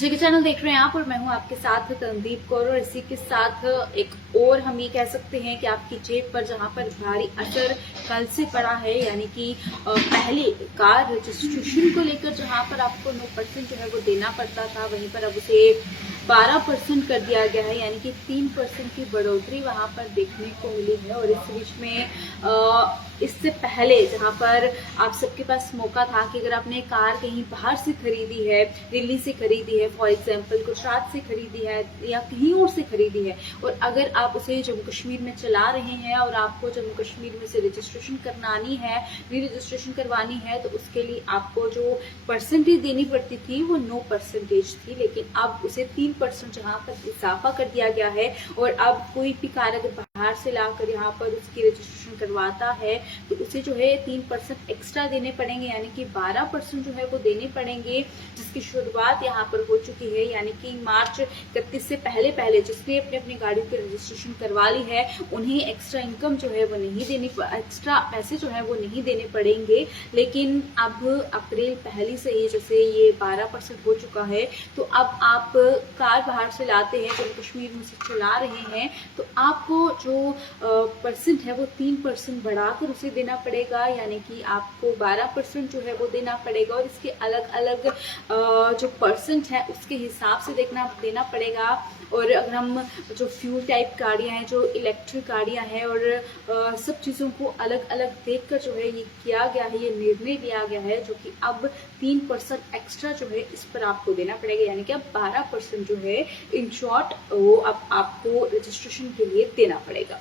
जी channel देख रहे हैं आप और मैं हूं आपके साथ तनदीप कौर। और इसी के साथ एक और हम ये कह सकते हैं कि आपकी जेब पर जहां पर भारी असर कल से पड़ा है, यानी कि पहले कार रजिस्ट्रेशन को लेकर जहां पर आपको 9% जो है वो देना पड़ता था, वहीं पर अब उसे 12% कर दिया गया है, यानी कि 3% की बढ़ोतरी वहां पर देखने को मिली है। और इस बीच में इससे पहले जहां पर आप सबके पास मौका था कि अगर आपने कार कहीं बाहर से खरीदी है, दिल्ली से खरीदी है, फॉर एग्जांपल गुजरात से खरीदी है या कहीं और से खरीदी है, और अगर आप उसे जम्मू कश्मीर में चला रहे हैं और आपको जम्मू कश्मीर में से रजिस्ट्रेशन करवानी है, री रजिस्ट्रेशन करवानी है, तो उसके लिए आपको जो परसेंटेज देनी पड़ती थी वो 9% थी, लेकिन अब उसे 3% जहां पर इजाफा कर दिया गया है। और अब कोई भी कार अगर बाहर से लाकर यहाँ पर उसकी रजिस्ट्रेशन करवाता है तो उसे जो है 3% एक्स्ट्रा देने पड़ेंगे, यानी कि 12% जो है वो देने पड़ेंगे, जिसकी शुरुआत यहाँ पर हो चुकी है। यानी कि मार्च 31 से पहले पहले जिसने अपनी गाड़ी की रजिस्ट्रेशन करवा ली है उन्हें एक्स्ट्रा इनकम जो है वो नहीं देनी, एक्स्ट्रा पैसे जो है वो नहीं देने पड़ेंगे। लेकिन अब अप्रैल पहली से ही जैसे ये 12% हो चुका है, तो अब आप कार बाहर से लाते हैं, जम्मू कश्मीर में से चला रहे हैं, तो आपको जो परसेंट है वो 3% बढ़ाकर उसे देना पड़ेगा, यानी कि आपको 12% जो है वो देना पड़ेगा। और इसके अलग अलग जो परसेंट है उसके हिसाब से देना पड़ेगा। और अगर हम जो फ्यूल टाइप गाड़ियां हैं, जो इलेक्ट्रिक गाड़ियां हैं, और सब चीज़ों को अलग अलग देखकर जो है ये किया गया है, ये निर्णय लिया गया है, जो कि अब 3% एक्स्ट्रा जो है इस पर आपको देना पड़ेगा, यानी कि अब 12% जो है इन शॉर्ट वो अब आपको रजिस्ट्रेशन के लिए देना पड़ेगा।